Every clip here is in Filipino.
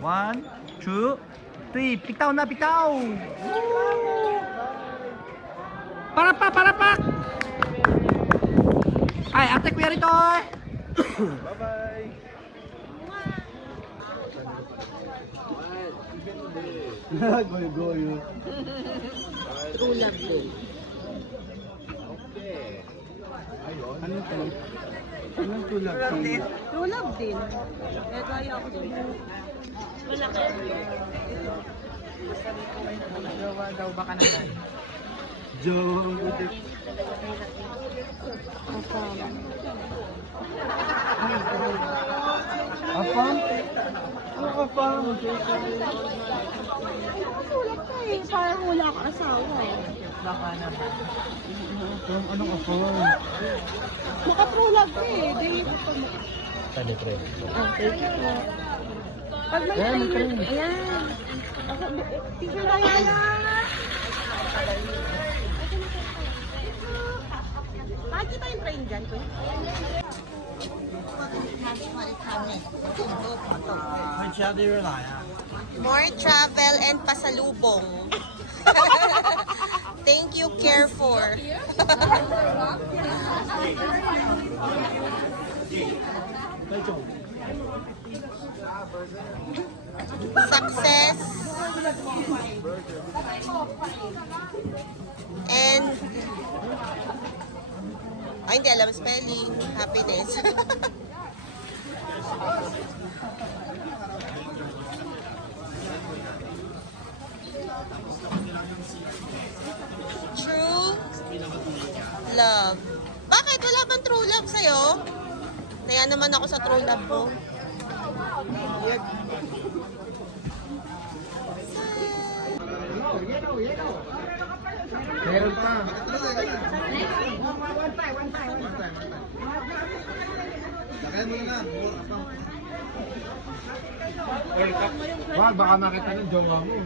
One, two, three. Pitaw na, pitaw! Para pa, para pa! Ay, ate kuya rito! Bye-bye! Goyo-goyo. True love din. Okay. Ano ito? Anong tulad? True love din. Kaya kaya ako sa malaki. Jowa daw baka naman. Joe. Afam? Ano afam? Sulat ka eh. Parang wala ka asawa eh. Baka naman. Anong afam? Maka true love ka eh. Dahil ito mo. Tali, pre. Thank you po. Pag may train. Ayan. Ako, teacher na yan. Makikita yung train dyan, Kuya? More travel and pasalubong. Thank you, Care4. Success and hindi alam spelling. Happiness. True love. Bakit? Wala bang true love sa'yo? Naya naman ako sa true love mo. Meron pa. Wag, baka makita ng jowa mo.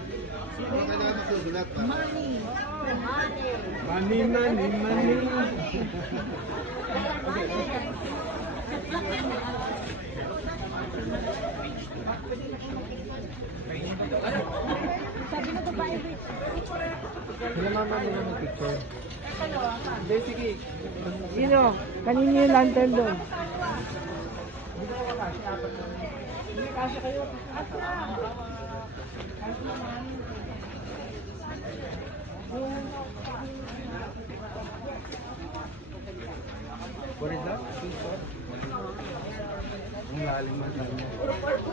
Money, money, money. Sila mama nila ng picture. Hindi, sige. Sino? Kanino yung lantern doon? What is that? Ang lalim ng